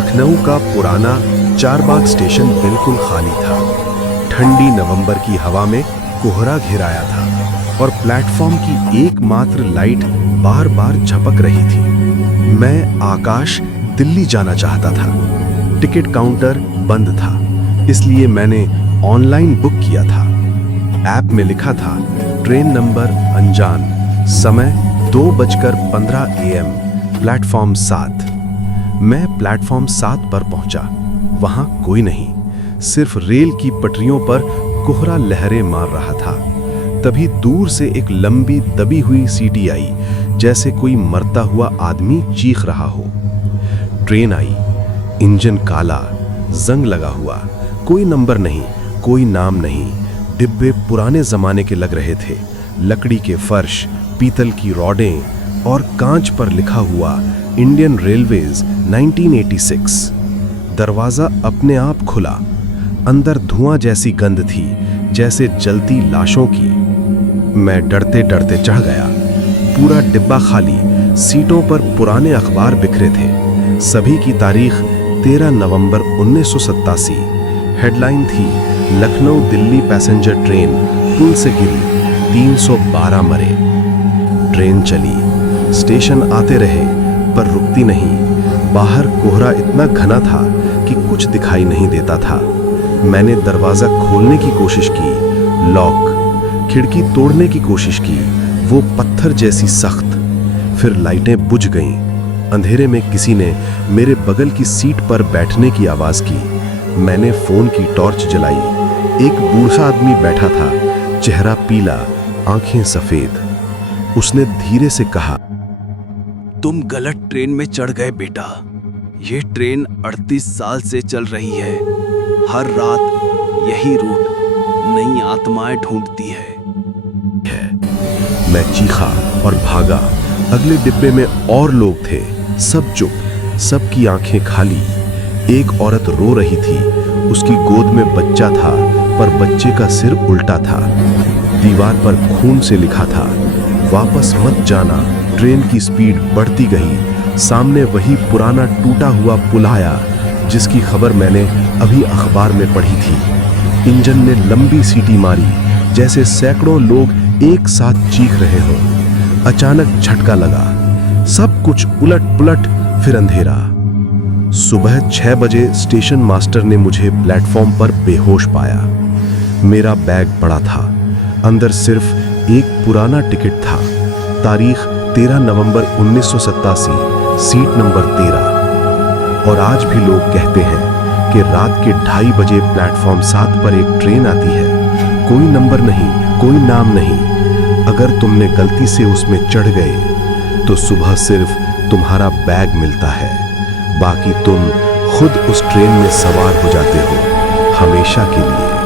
लखनऊ का पुराना चारबाग स्टेशन बिल्कुल खाली था। ठंडी नवंबर की हवा में कोहरा घिराया था और प्लेटफॉर्म की एकमात्र लाइट बार बार झपक रही थी। मैं आकाश दिल्ली जाना चाहता था। टिकट काउंटर बंद था, इसलिए मैंने ऑनलाइन बुक किया था। ऐप में लिखा था ट्रेन नंबर अनजान, समय 2:15 AM, प्लेटफॉर्म 7। मैं प्लेटफॉर्म 7 पर पहुंचा। वहां कोई नहीं, सिर्फ रेल की पटरियों पर कोहरा लहरें मार रहा था। तभी दूर से एक लंबी दबी हुई सीटी आई, जैसे कोई मरता हुआ आदमी चीख रहा हो। ट्रेन आई, इंजन काला, जंग लगा हुआ, कोई नंबर नहीं, कोई नाम नहीं। डिब्बे पुराने जमाने के लग रहे थे। लकड़ी के फर्श, पीतल की रॉडें और कांच पर लिखा हुआ इंडियन रेलवेज 1986। दरवाजा अपने आप खुला। अंदर धुआं जैसी गंध थी, जैसे जलती लाशों की। मैं डरते डरते चढ़ गया। पूरा डिब्बा खाली, सीटों पर पुराने अखबार बिखरे थे। सभी की तारीख 13 नवंबर 1987। हेडलाइन थी लखनऊ दिल्ली पैसेंजर ट्रेन पुल से गिरी, 312 मरे। ट्रेन चली, स्टेशन आते रहे पर रुकती नहीं। बाहर कोहरा इतना घना था कि कुछ दिखाई नहीं देता था। मैंने दरवाजा खोलने की कोशिश की, लॉक। खिड़की तोड़ने की कोशिश की, वो पत्थर जैसी सख्त। फिर लाइटें बुझ गईं। अंधेरे में किसी ने मेरे बगल की सीट पर बैठने की आवाज की। मैंने फोन की टॉर्च जलाई। एक बूढ़ा आदमी बैठा था, चेहरा पीला, आंखें सफेद। उसने धीरे से कहा, तुम गलत ट्रेन में चढ़ गए बेटा। ये ट्रेन 38 साल से चल रही है। हर रात यही रूट नई आत्माएं ढूंढती है। मैं चीखा और भागा। अगले डिब्बे में और लोग थे, सब चुप, सबकी आंखें खाली। एक औरत रो रही थी। उसकी गोद में बच्चा था, पर बच्चे का सिर उल्टा था। दीवार पर खून से लिखा था, वापस मत जाना। ट्रेन की स्पीड बढ़ती गई। सामने वही पुराना टूटा हुआ पुल आया, जिसकी खबर मैंने अभी अखबार में पढ़ी थी। इंजन ने लंबी सीटी मारी, जैसे सैकड़ों लोग एक साथ चीख रहे हों। अचानक झटका लगा, सब कुछ उलट पुलट, फिर अंधेरा। सुबह 6 बजे स्टेशन मास्टर ने मुझे प्लेटफॉर्म पर बेहोश पाया। मेरा बैग पड़ा था, अंदर सिर्फ एक पुराना टिकट था, तारीख 13 नवंबर 1987, सीट नंबर 13। और आज भी लोग कहते हैं कि रात के 2:30 बजे प्लेटफॉर्म 7 पर एक ट्रेन आती है। कोई नंबर नहीं, कोई नाम नहीं। अगर तुमने गलती से उसमें चढ़ गए तो सुबह सिर्फ तुम्हारा बैग मिलता है, बाकी तुम खुद उस ट्रेन में सवार हो जाते हो, हमेशा के लिए।